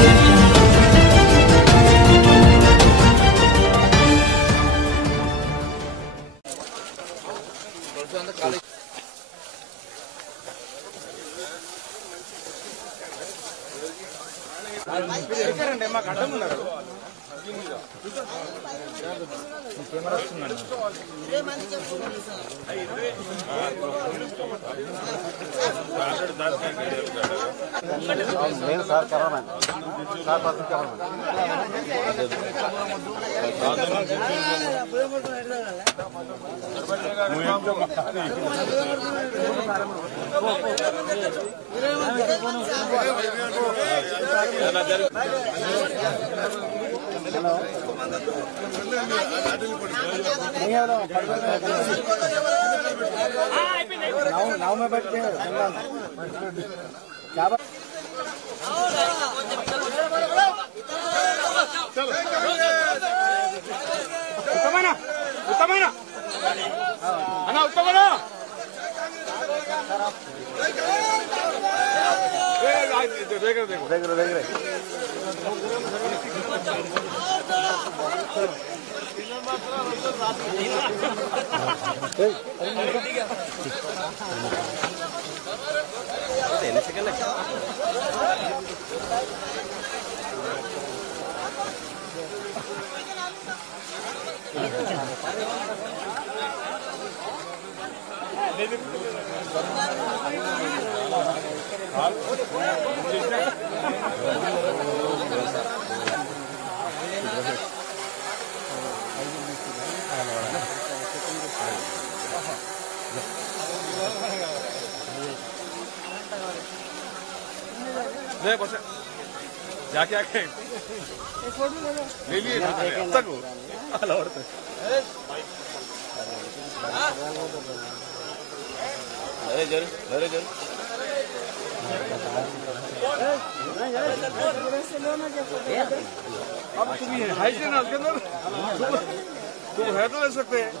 audio jungle. नाव में बैठ के क्या बात उत्तमना उत्तमना अन्ना उत्तमना देख रहे बस जाके आके ले लिए तक अरे जरूर अब तुम हाई से ना उसके अंदर तुम है तो ले सकते हैं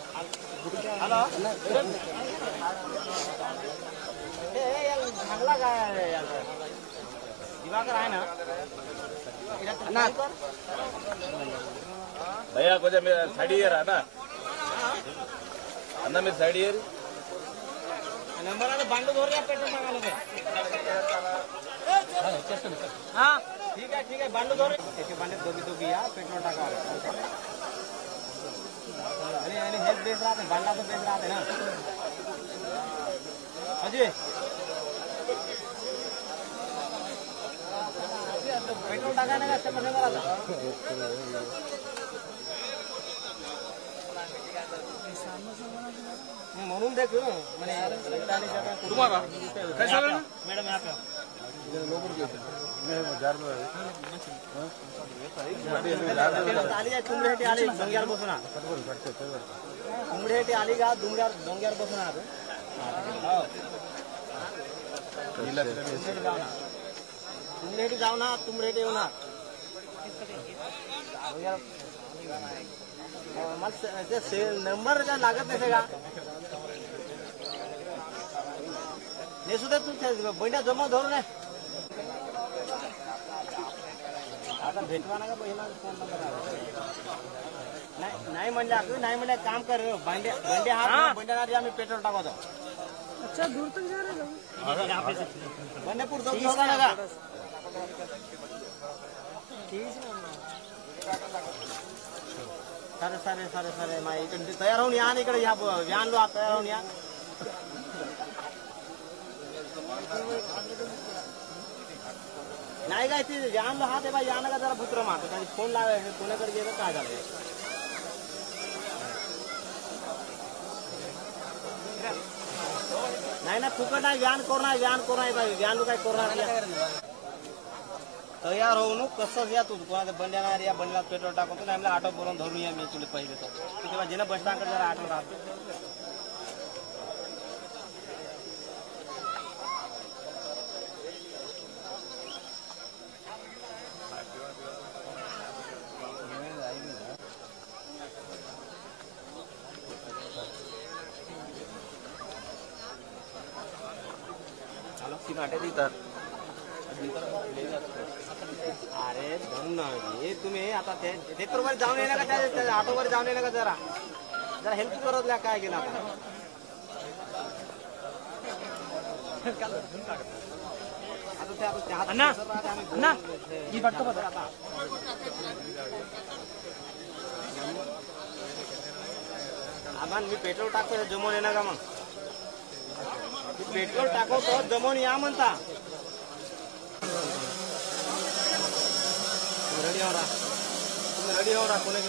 भैया कुछ मेरा साइड ईयर है ना अन्ना मेरी साइड ईयर नंबर आने बांडू धोर या पेट्रोल मंगा लो हाँ ठीक है बांडू धोर ऐसे बांडे दोगी यार पेट्रोल टाका अरे हेल्थ बेच रहा था बांडा तो बेच रहा था ना अजय पेट्रोल टाकाने का अच्छा मजा करा था म्हणून देख मैंने तुम्हारा कैसा लेना मैडम यहाँ पे तुमरेटी आली डोंग्यार बसून तुमरेटी आली का डोंग्यार बसून तुमरेटी जाऊ ना तुमरेटी येऊ ना नंबर का लागत नाही का हे सुद्धा तू बहिण्या जमा धरून आहे आता भेटवा ना का बहिणा फोन नंबर नाही म्हणले काम कर भांडे हात बंड्याला आम्ही पेट्रोल टाकवतो अच्छा दूर तक जा रहे हो बंडेपूर तो होगा ना का सरे मा इकडे तयार होऊन या आणि इकडे या व्यान लो तयार होऊन या नाही काय ते व्यान लो हात आहे बा यानं का जरा भुत्र मारतो आणि फोन लावायचं कोणाकडे गेलं काय झालं नाही ना फुकट आहे व्यान कोरोना बाई व्यान काय कोरोना तयार होऊन कसंच या तू कोणा बंड्याला या बंडला पेट्रोल टाकतो ना आम्हाला ऑटो बोलून धरून या मी तुला पहिले तर तेव्हा जेना बस स्टँडकडे जरा ऑटो राहतो तीन आटे देतात अरे तुम्ही आता ते तर वर जाऊन येणार का त्या ऑटोवर जाऊन येणार का जरा जरा हेल्प करत द्या काय गेला आता अण्णा अण्णा ही पटतो आता आम्हाला मी पेट्रोल टाकतो जमून येणार का मग पेट्रोल टाकवतो जमून या म्हणता रेडी हो रहा तुम्ही रेडी हो रहा कोणी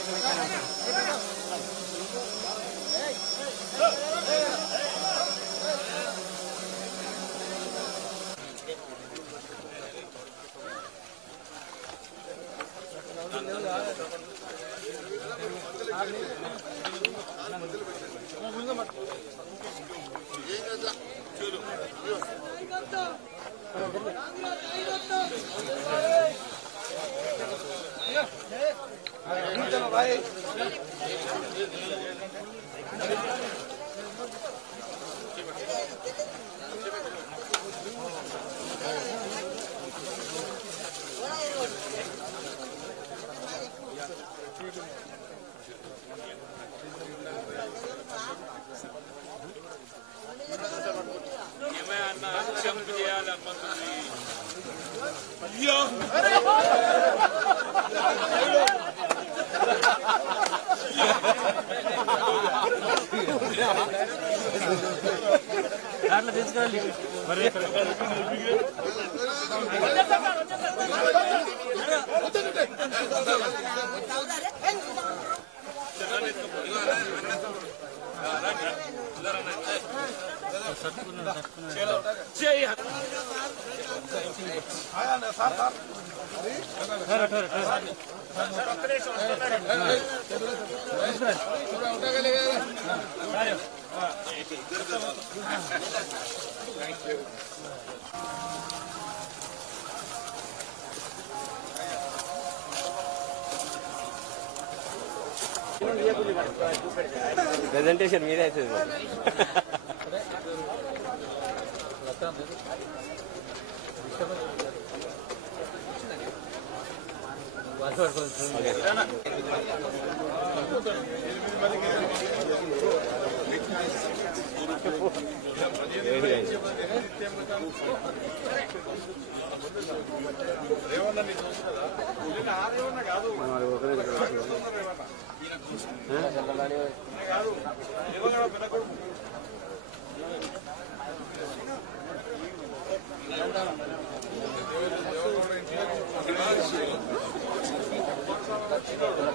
प्रेजेंटेशन మీరే అవుతుంది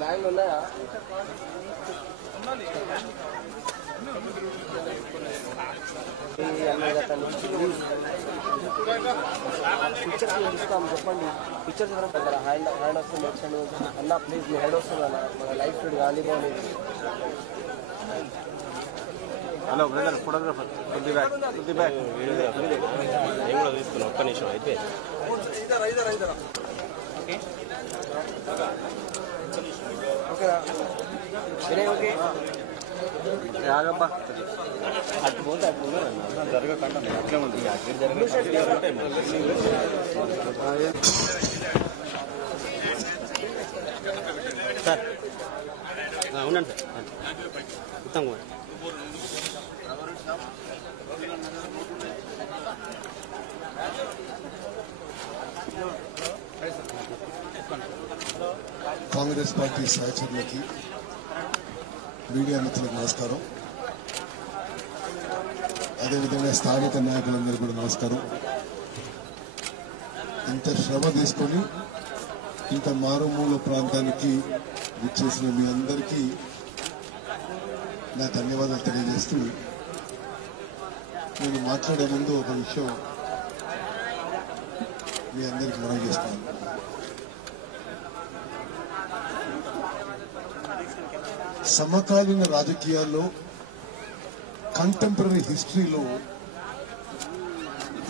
బ్యాగ్లు ఉన్నాయా పిక్చర్స్ చూస్తాం చెప్పండి పిక్చర్స్ కూడా హ్యాండ్ వస్తుంది నెక్స్ట్ అన్న ప్లీజ్ మీ హెడ్ వస్తుంది అన్న మన life feed Gandhi Bhavan hello brother photographer కొద్ది బ్యాక్ నేను కూడా తీసుకున్నాను ఒక్క నిమిషం అయితే ఓకేనా వినయ్ ఓకే ఆగబ్బా అటు పోతే జరగకుండా అట్లే ఉంది సార్ ఉండండి సార్ ఉత్తమ్ కుమార్ కాంగ్రెస్ పార్టీ సహచరులకి మీడియా మిత్రులకు నమస్కారం. అదేవిధంగా స్థానిక నాయకులందరూ కూడా నమస్కారం. ఇంత శ్రమ తీసుకొని ఇంత మారుమూల ప్రాంతానికి విచ్చేసిన మీ అందరికీ నా ధన్యవాదాలు తెలియజేస్తూ నేను మాట్లాడే ముందు ఒక విషయం మీ అందరికీ మనం చేస్తాను. సమకాలీన రాజకీయాల్లో కంటెంపరీ హిస్టరీలో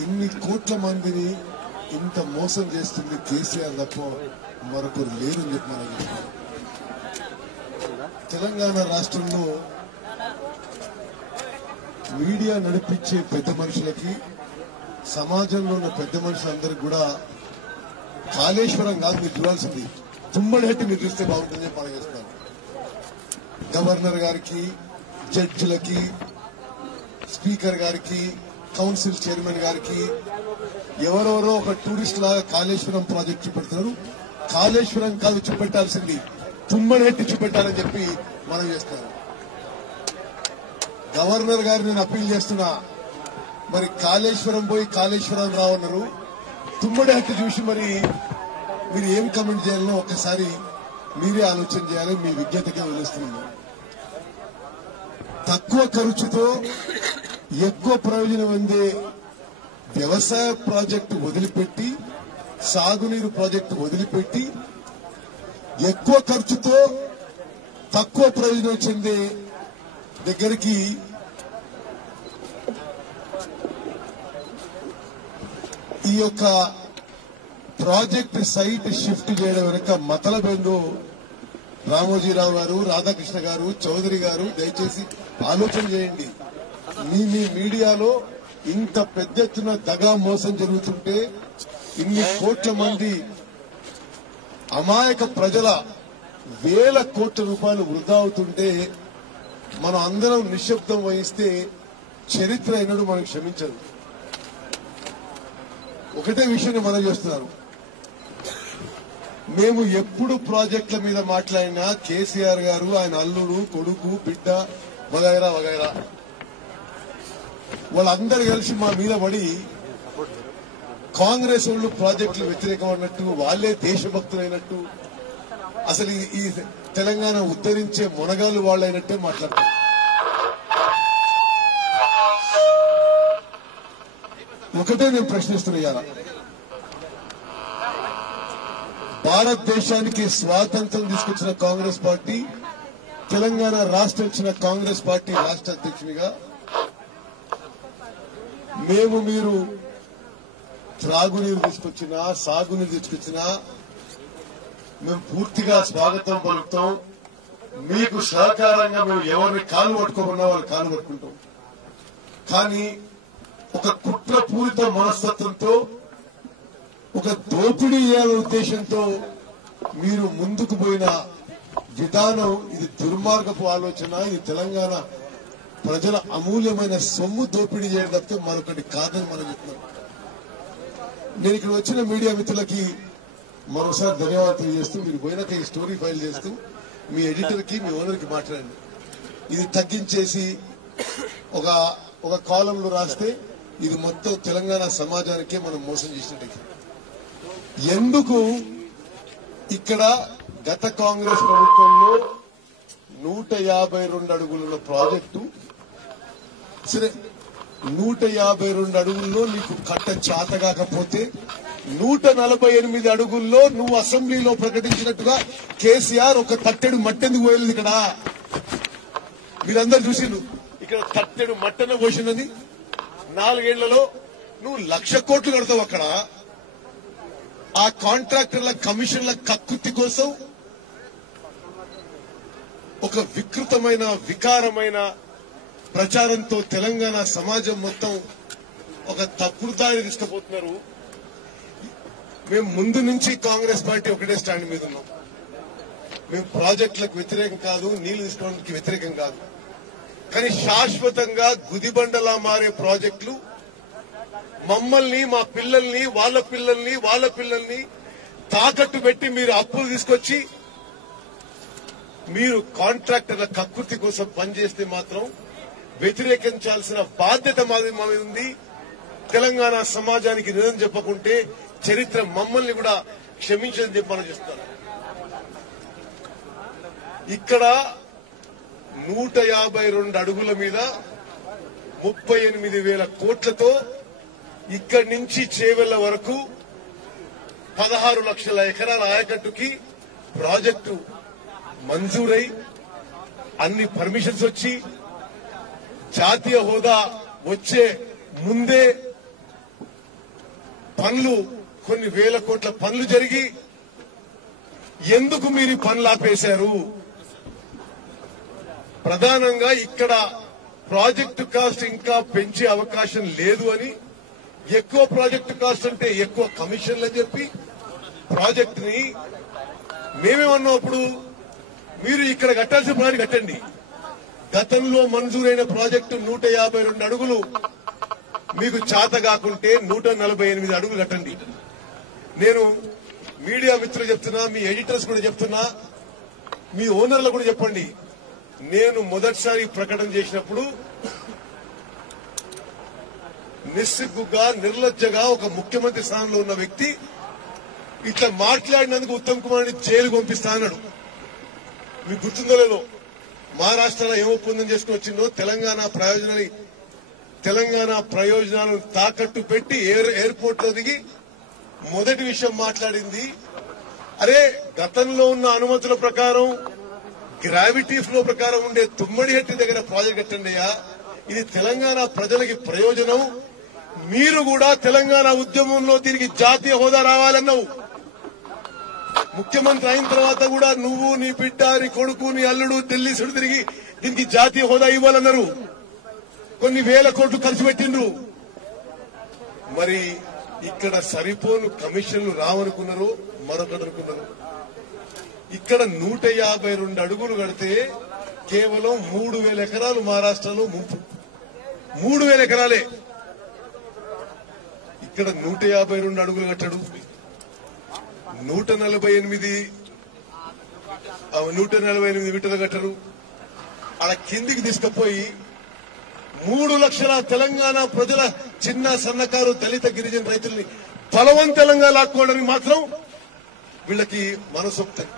ఇన్ని కోట్ల మందిని ఇంత మోసం చేస్తుంది కేసీఆర్ తప్ప మరొకరు లేరని చెప్పి మనం చెప్తాం. తెలంగాణ రాష్ట్రంలో మీడియా నడిపించే పెద్ద మనుషులకి సమాజంలో ఉన్న పెద్ద మనుషులందరికీ కూడా కాళేశ్వరం కాదు మీరు చూడాల్సింది, తుమ్మడిహట్టి మీరు చూస్తే బాగుంటుందని పనిచేస్తున్నాను. గవర్నర్ గారికి, జడ్జిలకి, స్పీకర్ గారికి, కౌన్సిల్ చైర్మన్ గారికి ఎవరెవరో ఒక టూరిస్ట్ లాగా కాళేశ్వరం ప్రాజెక్ట్ చూపెడుతున్నారు. కాళేశ్వరం కాదు చూపెట్టాల్సింది, తుమ్మడిహట్టి చూపెట్టాలని చెప్పి మనం చేస్తున్నాం. గవర్నర్ గారు నేను అప్పీల్ చేస్తున్నా, మరి కాళేశ్వరం పోయి కాళేశ్వరం రావన్నారు, తుమ్మడిహట్టి చూసి మరి మీరు ఏం కమెంట్ చేయాలనో ఒకసారి మీరే ఆలోచన చేయాలి. మీ విజ్ఞతగా వదిలేస్తున్నాను. తక్కువ ఖర్చుతో ఎక్కువ ప్రయోజనం అందే వ్యవసాయ ప్రాజెక్టు వదిలిపెట్టి, సాగునీరు ప్రాజెక్టు వదిలిపెట్టి, ఎక్కువ ఖర్చుతో తక్కువ ప్రయోజనం చెందే దగ్గరికి ఈ యొక్క ప్రాజెక్ట్ సైట్ షిఫ్ట్ చేయడం వెనుక మతలబేందో రామోజీరావు గారు, రాధాకృష్ణ గారు, చౌదరి గారు దయచేసి ఆలోచన చేయండి. మీ మీడియాలో ఇంత పెద్ద ఎత్తున దగా మోసం జరుగుతుంటే, ఇన్ని కోట్ల మంది అమాయక ప్రజల వేల కోట్ల రూపాయలు వృధా అవుతుంటే మనం అందరం నిశ్శబ్దం వహిస్తే చరిత్ర అయినడు మనకు క్షమించదు. ఒకటే విషయాన్ని మనం చేస్తున్నారు, మేము ఎప్పుడు ప్రాజెక్టుల మీద మాట్లాడినా కేసీఆర్ గారు, ఆయన అల్లుడు, కొడుకు, బిడ్డ వగైరా వగైరా వాళ్ళందరూ కలిసి మా మీద పడి కాంగ్రెస్ వాళ్ళు ప్రాజెక్టులు వ్యతిరేకం అన్నట్టు, వాళ్లే దేశభక్తులైనట్టు, అసలు ఈ తెలంగాణ ఉద్ధరించే మునగాలు వాళ్ళైనట్టే మాట్లాడతారు. ఒకటే నేను ప్రశ్నిస్తున్నా, భారతదేశానికి స్వాతంత్రం తీసుకొచ్చిన కాంగ్రెస్ పార్టీ, తెలంగాణ రాష్ట్రం ఇచ్చిన కాంగ్రెస్ పార్టీ రాష్ట్ర అధ్యక్షునిగా మేము మీరు త్రాగునీరు తీసుకొచ్చినా, సాగునీరు తీసుకొచ్చినా మేము పూర్తిగా స్వాగతం పలుకుతాం. మీకు సహకారంగా మేము ఎవరిని కాలు పట్టుకోమన్నా వాళ్ళు కాలు పట్టుకుంటాం. కానీ ఒక కుట్రపూరిత మనస్తత్వంతో, ఒక దోపిడీ చేయాలనే ఉద్దేశంతో మీరు ముందుకు పోయిన విధానం ఇది దుర్మార్గపు ఆలోచన. ఇది తెలంగాణ ప్రజల అమూల్యమైన సొమ్ము దోపిడీ చేయడం తప్పితే మరొకటి కాదని మనం చెప్తున్నాం. నేను ఇక్కడ వచ్చిన మీడియా మిత్రులకి మరోసారి ధన్యవాదాలు తెలియజేస్తూ, మీరు పోయినాక ఈ స్టోరీ ఫైల్ చేస్తూ మీ ఎడిటర్ కి, మీ ఓనర్ కి మాట్లాడండి. ఇది తగ్గించేసి ఒక కాలంలో రాస్తే ఇది మొత్తం తెలంగాణ సమాజానికే మనం మోసం చేసినట్టు. ఎందుకు ఇక్కడ గత కాంగ్రెస్ ప్రభుత్వంలో 152 అడుగులున్న ప్రాజెక్టు, సరే 152 అడుగుల్లో నీకు కట్ట చేత కాకపోతే 148 అడుగుల్లో నువ్వు అసెంబ్లీలో ప్రకటించినట్టుగా కేసీఆర్ ఒక తట్టెడు మట్టెందుకు పోయలేదు? ఇక్కడ మీరందరూ చూసిండ్రు, ఇక్కడ తట్టెడు మట్టెన పోసినది 4 ఏళ్లలో నువ్వు 1,00,000 కోట్లు కడతావు. అక్కడ ఆ కాంట్రాక్టర్ల కమిషన్ల కక్కుర్తి కోసం ఒక వికృతమైన, వికారమైన ప్రచారంతో తెలంగాణ సమాజం మొత్తం ఒక తప్పుడు దారి తీసుకుపోతున్నారు. మేము ముందు నుంచి కాంగ్రెస్ పార్టీ ఒకటే స్టాండ్ మీద ఉన్నాం. మేము ప్రాజెక్టులకు వ్యతిరేకం కాదు, నీళ్లు తీసుకోవడానికి వ్యతిరేకం కాదు. కానీ శాశ్వతంగా గుదిబండలా మారే ప్రాజెక్టులు మమ్మల్ని, మా పిల్లల్ని, వాళ్ళ పిల్లల్ని తాకట్టు పెట్టి మీరు అప్పులు తీసుకొచ్చి మీరు కాంట్రాక్టర్ల కక్కుర్తి కోసం పనిచేస్తే మాత్రం వ్యతిరేకించాల్సిన బాధ్యత మా మీద ఉంది. తెలంగాణ సమాజానికి నిజం చెప్పకుంటే చరిత్ర మమ్మల్ని కూడా క్షమించదని చెప్పి మనం చెప్తాను. ఇక్కడ 152 అడుగుల మీద 38,000 కోట్లతో ఇక్కడి నుంచి చేవెళ్ల వరకు 16 లక్షల ఎకరాల ఆయకట్టుకి ప్రాజెక్టు మంజూరై అన్ని పర్మిషన్స్ వచ్చి జాతీయ హోదా వచ్చే ముందే పనులు, కొన్ని వేల కోట్ల పనులు జరిగి ఎందుకు మీరు పనులు ఆపేశారు? ప్రధానంగా ఇక్కడ ప్రాజెక్టు కాస్ట్ ఇంకా పెంచే అవకాశం లేదు అని, ఎక్కువ ప్రాజెక్టు కాస్ట్ అంటే ఎక్కువ కమిషన్లు అని చెప్పి ప్రాజెక్ట్ ని మేమేమన్నప్పుడు మీరు ఇక్కడ కట్టాల్సిన ప్రాజెక్ట్ కట్టండి. గతంలో మంజూరైన ప్రాజెక్టు 152 అడుగులు మీకు చేత కాకుంటే 148 అడుగులు కట్టండి. నేను మీడియా మిత్రులు చెప్తున్నా, మీ ఎడిటర్స్ కూడా చెప్తున్నా, మీ ఓనర్లు కూడా చెప్పండి. నేను మొదటిసారి ప్రకటన చేసినప్పుడు నిస్సిగ్గుగా నిర్లజ్జగా ఒక ముఖ్యమంత్రి స్థానంలో ఉన్న వ్యక్తి ఇట్లా మాట్లాడినందుకు ఉత్తమ్ కుమార్ని జైలుకు పంపిస్తా అన్నాడు. మీకు గుర్తుందో లేదో, మహారాష్ట్రలో ఏం ఒప్పందం చేసుకుని వచ్చిందో తెలంగాణ ప్రయోజనాలను తాకట్టు పెట్టి ఎయిర్పోర్ట్ లో దిగి మొదటి విషయం మాట్లాడింది, అరే గతంలో ఉన్న అనుమతుల ప్రకారం గ్రావిటీ ఫ్లో ప్రకారం ఉండే తుమ్మడిహట్టి దగ్గర ప్రాజెక్ట్ కట్టండియా, ఇది తెలంగాణ ప్రజలకి ప్రయోజనం, మీరు కూడా తెలంగాణ ఉద్యమంలో దీనికి జాతీయ హోదా రావాలన్నావు. ముఖ్యమంత్రి అయిన తర్వాత కూడా నువ్వు, నీ బిడ్డ, నీ కొడుకు, నీ అల్లుడు ఢిల్లీ సుడు తిరిగి దీనికి జాతీయ హోదా ఇవ్వాలన్నారు. కొన్ని వేల కోట్లు ఖర్చు పెట్టిండ్రు. మరి ఇక్కడ సరిపోను కమిషన్లు రావనుకున్నారు, మరొకటి అనుకున్నారు. ఇక్కడ 152 అడుగులు కడితే కేవలం 3,000 ఎకరాలు మహారాష్ట్రలో ముంపు. 3,000 ఎకరాలే. ఇక్కడ 152 అడుగులు కట్టాడు. 148 మీటర్లు కట్టరు. అలా కిందికి తీసుకుపోయి 3 లక్షల తెలంగాణ ప్రజల చిన్న సన్నకారు దళిత గిరిజన రైతుల్ని బలవంతంగా లాక్కోవడానికి మాత్రం వీళ్ళకి మనసొప్తాయి.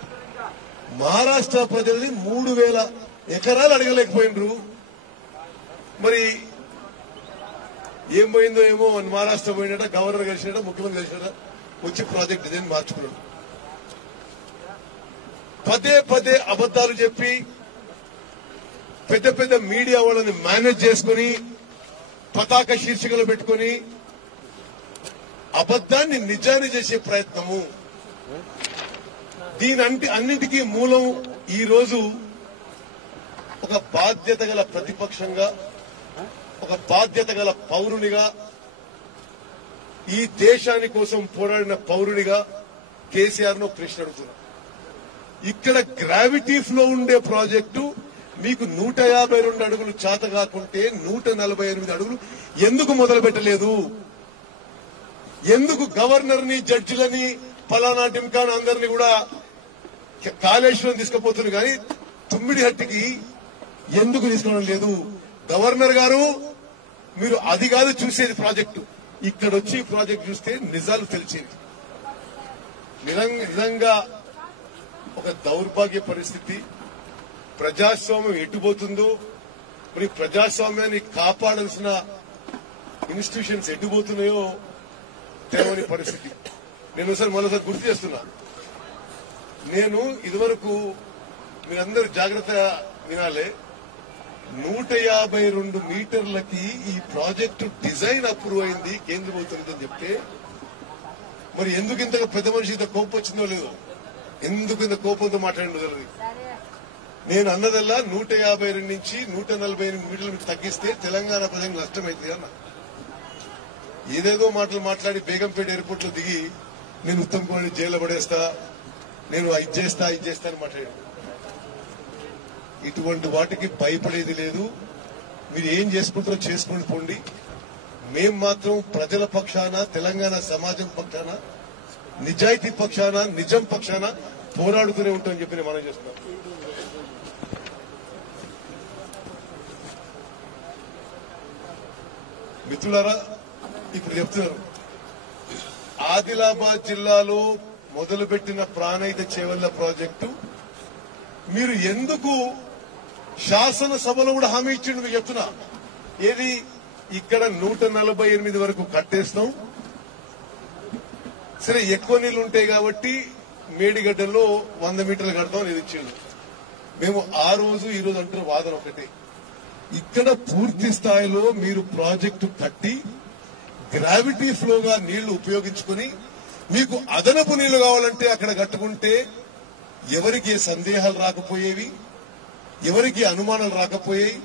మహారాష్ట్ర ప్రజల్ని 3,000 ఎకరాలు అడగలేకపోయినరు. మరి ఏం పోయిందో ఏమో, మహారాష్ట్ర పోయినట, గవర్నర్ కలిసినట, ముఖ్యమంత్రి కలిసినట, వచ్చి ప్రాజెక్ట్ డిజైన్ మార్చుకున్నాడు. పదే పదే అబద్దాలు చెప్పి పెద్ద పెద్ద మీడియా వాళ్ళని మేనేజ్ చేసుకుని పతాక శీర్షికలు పెట్టుకుని అబద్దాన్ని నిజాన్ని చేసే ప్రయత్నము. అన్నింటికీ మూలం ఈ రోజు ఒక బాధ్యత గల ప్రతిపక్షంగా, ఒక బాధ్యత గల పౌరునిగా, ఈ దేశాని కోసం పోరాడిన పౌరునిగా కేసీఆర్ ను ప్రశ్న అడుగుతున్నా. ఇక్కడ గ్రావిటీ ఫ్లో ఉండే ప్రాజెక్టు మీకు 152 అడుగులు చేత కాకుంటే 148 అడుగులు ఎందుకు మొదలు పెట్టలేదు? ఎందుకు గవర్నర్ ని, జడ్జిలని, ఫలానా టిమ్కాన్ అందరినీ కూడా కాళేశ్వరం తీసుకుపోతుంది కానీ తుమ్మిడిహట్టికి ఎందుకు తీసుకోవడం లేదు? గవర్నర్ గారు, మీరు అది కాదు చూసేది ప్రాజెక్టు, ఇక్కడ వచ్చి ప్రాజెక్టు చూస్తే నిజాలు తెలిసేది. నిజంగా ఒక దౌర్భాగ్య పరిస్థితి. ప్రజాస్వామ్యం ఎట్టుపోతుందో, మరి ప్రజాస్వామ్యాన్ని కాపాడాల్సిన ఇన్స్టిట్యూషన్స్ ఎట్టుపోతున్నాయో తెలియని పరిస్థితి. నేను మరోసారి గుర్తు చేస్తున్నా. నేను ఇదివరకు మీరందరూ జాగ్రత్తగా వినాలి, 152 మీటర్లకి ఈ ప్రాజెక్టు డిజైన్ అప్రూవ్ అయింది కేంద్ర ప్రభుత్వం చెప్తే, మరి ఎందుకు ఇంతగా పెద్ద మనిషి ఇంత కోపం వచ్చిందో లేదో, ఎందుకు ఇంత కోపంతో మాట్లాడిందో తెలియదు. నేను అన్నదల్లా 152 నుంచి 148 మీటర్లు తగ్గిస్తే తెలంగాణ ప్రజలకు నష్టమైంది అన్న. ఏదేదో మాటలు మాట్లాడి బేగంపేట ఎయిర్పోర్ట్ లో దిగి నేను ఉత్తమ్ కుమార్ని జైల్లో పడేస్తా, నేను ఇది చేస్తా అని మాట్లాడాను. ఇటువంటి వాటికి భయపడేది లేదు. మీరు ఏం చేసుకుంటారో చేసుకుని పోండి. మేం మాత్రం ప్రజల పక్షాన, తెలంగాణ సమాజం పక్షాన, నిజాయితీ పక్షాన, నిజం పక్షాన పోరాడుతూనే ఉంటామని చెప్పి నేను మనం చేస్తున్నాం. మిత్రులారా, ఇప్పుడు చెప్తున్నారు, ఆదిలాబాద్ జిల్లాలో మొదలుపెట్టిన ప్రాణహిత చేవెళ్ల ప్రాజెక్టు మీరు ఎందుకు శాసనసభలో కూడా హామీ ఇచ్చిండు మీకు చెప్తున్నా. ఏది, ఇక్కడ 148 వరకు కట్టేస్తాం, సరే ఎక్కువ నీళ్లు ఉంటాయి కాబట్టి మేడిగడ్డలో 100 మీటర్లు కడతాం అని ఇచ్చిండు. మేము ఆ రోజు ఈ రోజు అంటున్న వాదన ఒకటే, ఇక్కడ పూర్తి స్థాయిలో మీరు ప్రాజెక్టు కట్టి గ్రావిటీ ఫ్లోగా నీళ్లు ఉపయోగించుకుని మీకు అదనపు నీళ్లు కావాలంటే అక్కడ కట్టుకుంటే ఎవరికి సందేహాలు రాకపోయేవి, ఎవరికి అనుమానాలు రాకపోయాయి.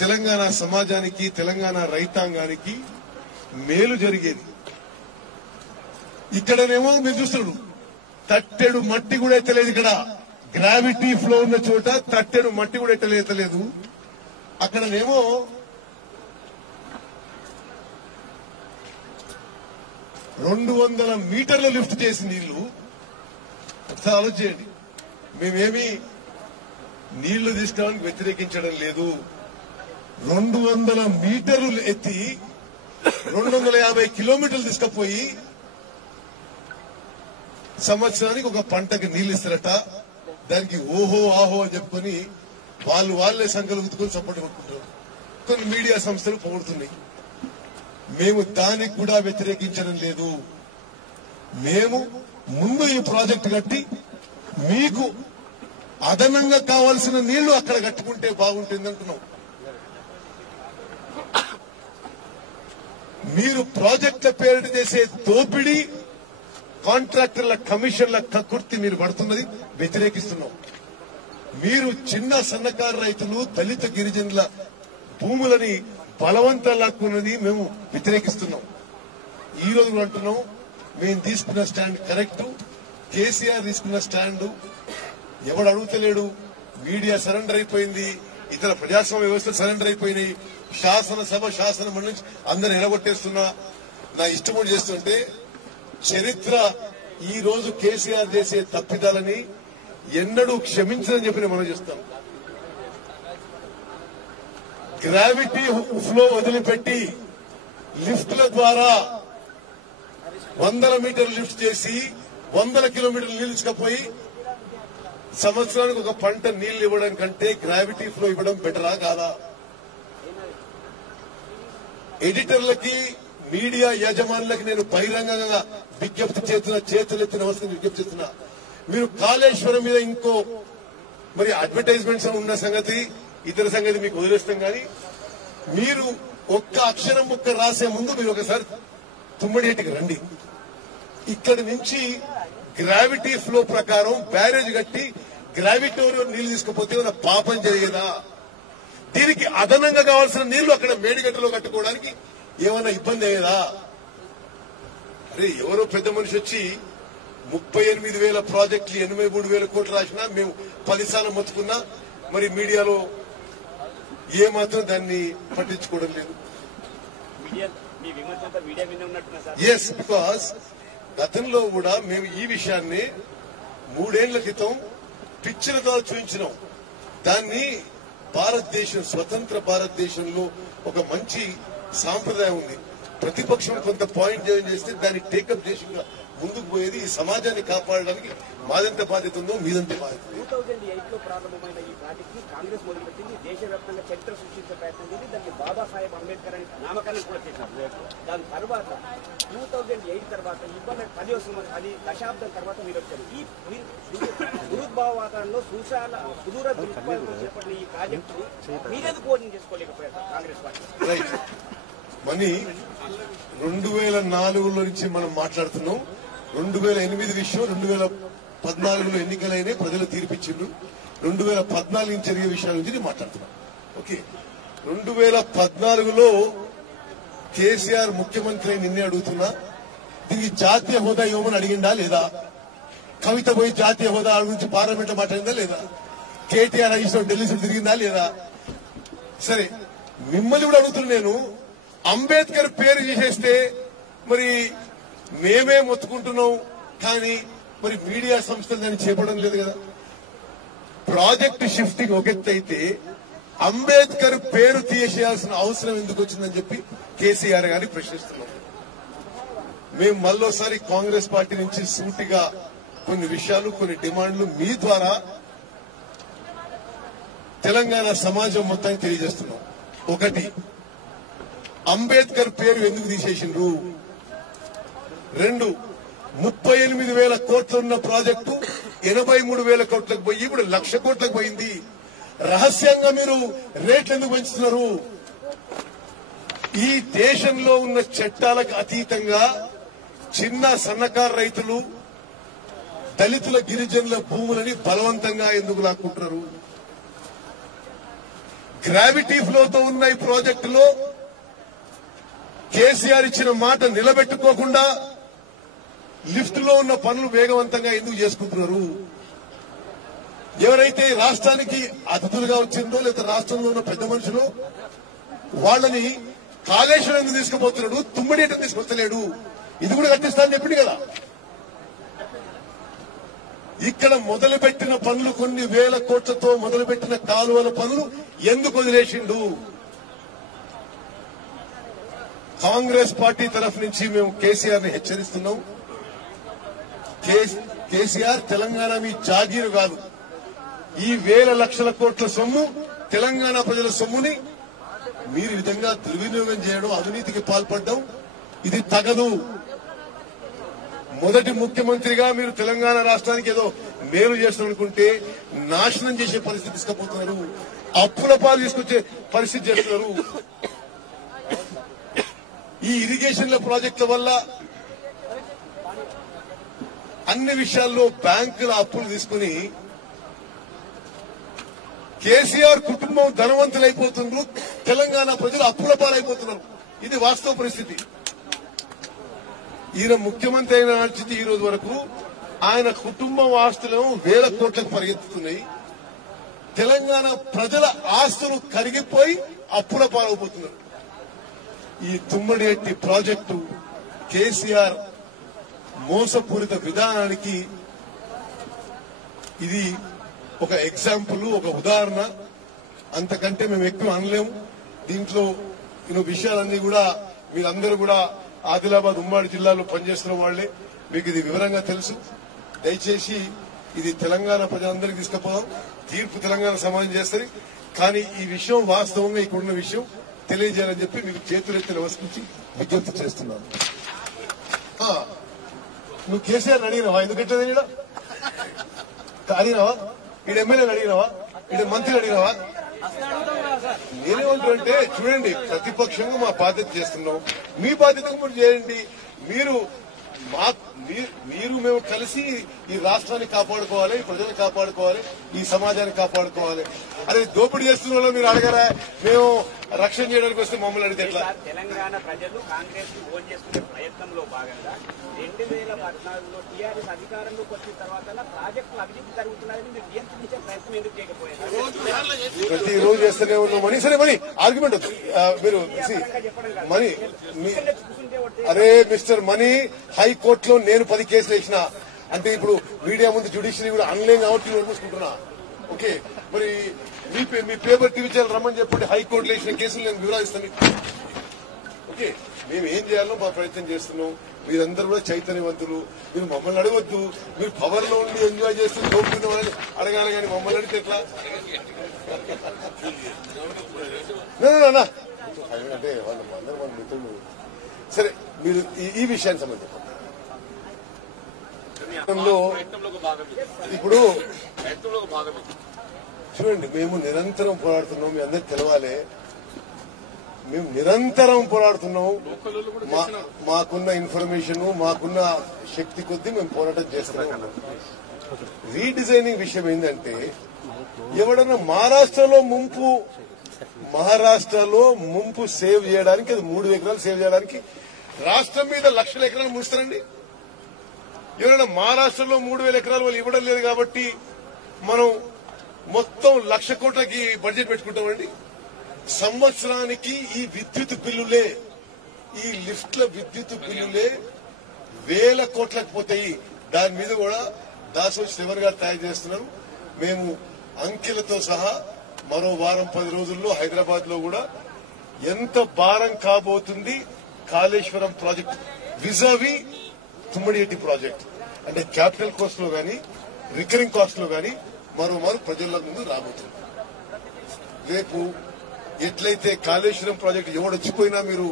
తెలంగాణ సమాజానికి, తెలంగాణ రైతాంగానికి మేలు జరిగేది. ఇక్కడనేమో మీరు చూస్తున్నారు తట్టెడు మట్టి కూడా ఎత్తలేదు. ఇక్కడ గ్రావిటీ ఫ్లో ఉన్న చోట తట్టెడు మట్టి కూడా ఎత్తలేదు. అక్కడనేమో 200 మీటర్లు లిఫ్ట్ చేసి నీళ్లు. ఒకసారి ఆలోచించండి. మేమేమి నీళ్లు తీసుకోవడానికి వ్యతిరేకించడం లేదు. 200 మీటర్లు ఎత్తి 250 కిలోమీటర్లు తీసుకుపోయి సంవత్సరానికి ఒక పంటకి నీళ్లు ఇస్తారట. దానికి ఓహో ఆహో అని చెప్పుకొని వాళ్ళే సంఖ్యలు గుర్తుకొని సపోర్ట్ కొట్టుకుంటారు. కొన్ని మీడియా సంస్థలు పొగుడుతున్నాయి. మేము దానికి కూడా వ్యతిరేకించడం లేదు. మేము ముందు ఈ ప్రాజెక్టు కట్టి మీకు అదనంగా కావాల్సిన నీళ్లు అక్కడ కట్టుకుంటే బాగుంటుంది అంటున్నాం. మీరు ప్రాజెక్టుల పేరిట చేసే దోపిడీ, కాంట్రాక్టర్ల కమిషన్ల కక్కుర్తి మీరు పడుతున్నది వ్యతిరేకిస్తున్నాం. మీరు చిన్న సన్నకారు రైతులు, దళిత గిరిజనుల భూములని బలవంతం లాక్కున్నది మేము వ్యతిరేకిస్తున్నాం. ఈ రోజు అంటున్నాం మేము తీసుకున్న స్టాండ్ కరెక్ట్. కేసీఆర్ తీసుకున్న స్టాండ్ ఎవడు అడుగుతలేడు. మీడియా సరెండర్ అయిపోయింది. ఇతర ప్రజాస్వామ్య వ్యవస్థ సరెండర్ అయిపోయినాయి. శాసనసభ, శాసన మండలి నుంచి అందరు ఎడగొట్టేస్తున్నా, నా ఇష్టం చేస్తుంటే చరిత్ర ఈ రోజు కేసీఆర్ చేసే తప్పిదాలని ఎన్నడూ క్షమించదని చెప్పి మనం చేస్తాం. గ్రావిటీ ఫ్లో వదిలిపెట్టి లిఫ్ట్ల ద్వారా 100 మీటర్లు లిఫ్ట్ చేసి 100 కిలోమీటర్లు నీళ్లు తీసుకుపోయి సంవత్సరానికి ఒక పంట నీళ్లు ఇవ్వడం కంటే గ్రావిటీ ఫ్లో ఇవ్వడం బెటరా కాదా? ఎడిటర్లకి, మీడియా యజమానులకి నేను బహిరంగంగా విజ్ఞప్తి చేస్తున్నా, చేతులెత్తిన అవసరం విజ్ఞప్తి చేస్తున్నా. మీరు కాళేశ్వరం మీద ఇంకో మరి అడ్వర్టైజ్మెంట్స్ ఉన్న సంగతి, ఇతర సంగతి మీకు వదిలేస్తాం. కానీ మీరు ఒక్క అక్షరం ముక్క రాసే ముందు మీరు ఒకసారి తుమ్మడేటికి రండి. ఇక్కడి నుంచి గ్రావిటీ ఫ్లో ప్రకారం బ్యారేజ్ కట్టి గ్రావిటీ నీళ్లు తీసుకుపోతే ఏమైనా పాపం జరిగేదా? దీనికి అదనంగా కావాల్సిన నీళ్లు అక్కడ మేడిగడ్డలో కట్టుకోవడానికి ఏమైనా ఇబ్బంది అయ్యేదా? అరే ఎవరో పెద్ద మనిషి వచ్చి 38,000 ప్రాజెక్టులు 83,000 కోట్లు రాసినా మేము 10 సార్లు మొత్తుకున్నా మరి మీడియాలో ఏమాత్రం దాన్ని పట్టించుకోవడం లేదు. ఎస్, బికాస్ గతంలో కూడా మేము ఈ విషయాన్ని 3 ఏళ్ల క్రితం పిక్చర్ ద్వారా చూపించినాం. దాన్ని భారతదేశం, స్వతంత్ర భారతదేశంలో ఒక మంచి సాంప్రదాయం ఉంది. ప్రతిపక్షం కొంత పాయింట్ జాయిన్ చేస్తే దాన్ని టేకప్ చేసి ముందుకు పోయేది. ఈ సమాజాన్ని కాపాడడానికి మాదెంత బాధ్యత ఉందో మీదంత బాధ్యత. 2008లో ప్రారంభమైన ఈ ప్రాజెక్ట్ కాంగ్రెస్ మొదలుపెట్టింది. దేశవ్యాప్తంగా చరిత్ర సృష్టించే ప్రయత్నం చేసి దాన్ని బాబాసాహెబ్ అంబేద్కర్ అని నామకరణం కూడా చేశారు. దాని తర్వాత 2008 తర్వాత ఇబ్బంది 10 దశాబ్దం తర్వాత మీరు వచ్చారు. ఈ గురుద్భావ వాతావరణంలో సుదూర దృక్పథంతో చేపట్టిన ఈ ప్రాజెక్టు మీరెందుకు ఓటింగ్ చేసుకోలేకపోయారు కాంగ్రెస్ పార్టీ? మనీ 2004లో నుంచి మనం మాట్లాడుతున్నాం. 2008 విషయం 2014లో ఎన్నికలైన ప్రజలు తీర్పిచ్చిండ్రు. 2014 నుంచి జరిగే విషయాల గురించి నేను మాట్లాడుతున్నాను. ఓకే, 2014లో కేసీఆర్ ముఖ్యమంత్రి నిన్నే అడుగుతున్నా, దీనికి జాతీయ హోదా ఇవ్వమని అడిగిందా లేదా? కవిత పోయి జాతీయ హోదా గురించి పార్లమెంట్ లో మాట్లాడిందా లేదా? కేటీఆర్ హరీష్ ఢిల్లీ తిరిగిందా లేదా? సరే, మిమ్మల్ని కూడా అడుగుతున్నా నేను, అంబేద్కర్ పేరు తీసేస్తే మరి మేమే మొత్తుకుంటున్నాం, కానీ మరి మీడియా సంస్థలు దాన్ని చేపడం లేదు కదా. ప్రాజెక్టు షిఫ్టింగ్ ఒక ఎత్తు అయితే అంబేద్కర్ పేరు తీసేయాల్సిన అవసరం ఎందుకు వచ్చిందని చెప్పి కేసీఆర్ గారిని ప్రశ్నిస్తున్నాం. మేము మళ్ళోసారి కాంగ్రెస్ పార్టీ నుంచి సూటిగా కొన్ని విషయాలు, కొన్ని డిమాండ్లు మీ ద్వారా తెలంగాణ సమాజం మొత్తానికి తెలియజేస్తున్నాం. ఒకటి, అంబేద్కర్ పేరు ఎందుకు తీసేసిండ్రు? 2, 38,000 కోట్లు ఉన్న ప్రాజెక్టు 83,000 కోట్లకు పోయి ఇప్పుడు 1,00,000 కోట్లకు పోయింది. రహస్యంగా మీరు రేట్లు ఎందుకు పెంచుతున్నారు? ఈ దేశంలో ఉన్న చట్టాలకు అతీతంగా చిన్న సన్నకారు రైతులు, దళితుల, గిరిజనుల భూములని బలవంతంగా ఎందుకు లాక్కుంటున్నారు? గ్రావిటీ ఫ్లోతో ఉన్న ఈ ప్రాజెక్టులో కేసీఆర్ ఇచ్చిన మాట నిలబెట్టుకోకుండా లిఫ్ట్ లో ఉన్న పనులు వేగవంతంగా ఎందుకు చేసుకుంటున్నారు? ఎవరైతే రాష్ట్రానికి అతిథులుగా వచ్చిందో లేదా రాష్ట్రంలో ఉన్న పెద్ద మనుషులు వాళ్ళని కాళేశ్వరం ఎందుకు తీసుకుపోతున్నాడు, తుమ్మడి ఎట్లా తీసుకొస్తలేడు? ఇది కూడా కట్టిస్తా అని చెప్పింది కదా. ఇక్కడ మొదలుపెట్టిన పనులు కొన్ని వేల కోట్లతో మొదలుపెట్టిన కాలువల పనులు ఎందుకు వదిలేసిండు? కాంగ్రెస్ పార్టీ తరఫు నుంచి మేము కేసీఆర్ ని హెచ్చరిస్తున్నాం. కేసీఆర్ తెలంగాణ మీ జాగీరు కాదు. ఈ వేల లక్షల కోట్ల సొమ్ము తెలంగాణ ప్రజల సొమ్ముని మీరు ఈ విధంగా దుర్వినియోగం చేయడం, అవినీతికి పాల్పడడం ఇది తగదు. మొదటి ముఖ్యమంత్రిగా మీరు తెలంగాణ రాష్ట్రానికి ఏదో మేలు చేస్తారనుకుంటే నాశనం చేసే పరిస్థితి తీసుకుపోతున్నారు. అప్పుల పాలు తీసుకొచ్చే పరిస్థితి చేస్తున్నారు. ఈ ఇరిగేషన్ల ప్రాజెక్టుల వల్ల అన్ని విషయాల్లో బ్యాంకుల అప్పులు తీసుకుని కేసీఆర్ కుటుంబం ధనవంతులైపోతున్నారు, తెలంగాణ ప్రజలు అప్పుల పాలైపోతున్నారు. ఇది వాస్తవ పరిస్థితి. ఈయన ముఖ్యమంత్రి అయిన నాటి ఈ రోజు వరకు ఆయన కుటుంబం ఆస్తులను వేల కోట్లకు పరిగెత్తుతున్నాయి. తెలంగాణ ప్రజల ఆస్తులు కరిగిపోయి అప్పుల పాలైపోతున్నారు. ఈ తుమ్మడి ఎట్టి ప్రాజెక్టు కేసీఆర్ మోసపూరిత విధానానికి ఇది ఒక ఎగ్జాంపుల్, ఒక ఉదాహరణ. అంతకంటే మేము ఎక్కువ అనలేము. దీంట్లో విషయాలన్నీ కూడా మీరందరూ కూడా ఆదిలాబాద్ ఉమ్మడి జిల్లాలో పనిచేస్తున్న వాళ్లే, మీకు ఇది వివరంగా తెలుసు. దయచేసి ఇది తెలంగాణ ప్రజలందరికీ తీసుకుపోదాం. తీర్పు తెలంగాణ సమాజం చేస్తుంది. కానీ ఈ విషయం వాస్తవంగా ఇక్కడున్న విషయం తెలియజేయాలని చెప్పి మీకు చేతులెత్తి నమస్కరించి విజ్ఞప్తి చేస్తున్నాను. నువ్వు కేసీఆర్ అడిగినావా? ఎందుకంటే అడిగినావా? ఈడ ఎమ్మెల్యేలు అడిగినావా? ఈడ మంత్రులు అడిగినావా? నేనేమంటారంటే చూడండి, ప్రతిపక్షంగా మా బాధ్యత చేస్తున్నాం, మీ బాధ్యత కూడా చేయండి. మీరు మేము కలిసి ఈ రాష్ట్రాన్ని కాపాడుకోవాలి, ఈ ప్రజల్ని కాపాడుకోవాలి, ఈ సమాజాన్ని కాపాడుకోవాలి. అదే దోపిడీ చేస్తున్న వాళ్ళు మీరు అడగరా? మేము రక్షణ చేయడానికి వస్తే మమ్మల్ని అడిగితే ఎట్లా? తెలంగాణ ప్రజలు కాంగ్రెస్ ని ఓన్ చేసుకునే ప్రయత్నంలో భాగంగా 2014లో టీఆర్ఎస్ అధికారంలోకి వచ్చిన తర్వాత ప్రాజెక్టులు అభివృద్ధి జరుగుతున్నాయని మీరు నియంత్రించే ప్రయత్నం ఎందుకు చేయకపోయారు? ప్రతిరోజు చేస్తూనే ఉన్నాం. మనీ సరే మనీ ఆర్గ్యుమెంట్ మీరు మనీ అరే మిస్టర్ మనీ హైకోర్టులో నేను 10 కేసులు వేసిన అంటే ఇప్పుడు మీడియా ముందు జ్యుడిషియరీ కూడా అనలేం కాబట్టి చూసుకుంటున్నా. ఓకే, మరి మీ పేపర్ టీవీ ఛానల్ రమ్మని చెప్పండి. హైకోర్టులో వేసిన కేసులు నేను వివరిస్తాను. ఓకే, మేము ఏం చేయాలో మా ప్రయత్నం చేస్తున్నాం. మీరందరూ కూడా చైతన్యవంతులు. మీరు మమ్మల్ని అడగొద్దు. మీరు పవర్ లో ఉండి ఎంజాయ్ చేస్తూ దోపుకున్న వాళ్ళని అడగాలి, కానీ మమ్మల్ని అడిగితే ఎట్లా? అంటే వాళ్ళు అందరూ మన మిత్రులు. సరే, మీరు ఈ విషయానికి సంబంధించి ఇప్పుడు చూడండి, మేము నిరంతరం పోరాడుతున్నాం. మీ అందరికి తెలవాలి, మేము నిరంతరం పోరాడుతున్నాం. మాకున్న ఇన్ఫర్మేషన్, మాకున్న శక్తి కొద్దీ మేము పోరాటం చేస్తున్నాం. రీడిజైనింగ్ విషయం ఏంటంటే, ఎవడన్నా మహారాష్ట్రలో ముంపు సేవ్ చేయడానికి, అది 3 ఎకరాలు సేవ్ చేయడానికి రాష్ట్రం మీద లక్షల ఎకరాలు ముస్తారండి. ఎవరైనా మహారాష్ట్రలో 3,000 ఎకరాలు వాళ్ళు ఇవ్వడం లేదు కాబట్టి మనం మొత్తం 1,00,000 కోట్లకి బడ్జెట్ పెట్టుకుంటామండి. సంవత్సరానికి ఈ విద్యుత్ బిల్లులే, ఈ లిఫ్ట్ల విద్యుత్ బిల్లులే వేల కోట్లకు పోతాయి. దాని మీద కూడా దాసోజి శ్రీవర్ గారు తయారు చేస్తున్నారు. మేము అంకెలతో సహా మరో వారం 10 రోజుల్లో హైదరాబాద్ లో కూడా ఎంత భారం కాబోతుంది కాళేశ్వరం ప్రాజెక్టు విజావి తుమ్మడిహెట్టి ప్రాజెక్ట్ అంటే క్యాపిటల్ కాస్ట్ లో గానీ రికరింగ్ కాస్ట్ లో గానీ మరోమారు ప్రజల ముందు రాబోతుంది. రేపు ఎట్లయితే కాళేశ్వరం ప్రాజెక్టు ఎవడొచ్చిపోయినా మీరు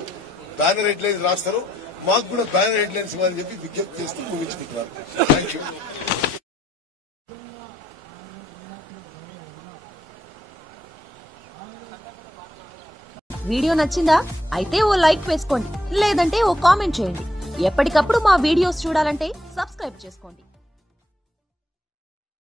బ్యానర్ హెడ్లైన్స్ రాస్తారో మాకు కూడా బ్యానర్ హెడ్లైన్స్ ఇవ్వాలని చెప్పి విజ్ఞప్తి చేస్తూ ముగించుకుంటున్నారు. Thank you. వీడియో నచ్చిందా? అయితే ఓ లైక్ వేసుకోండి, లేదంటే ఓ కామెంట్ చేయండి. ఎప్పటికప్పుడు మా వీడియోస్ చూడాలంటే సబ్స్క్రైబ్ చేసుకోండి.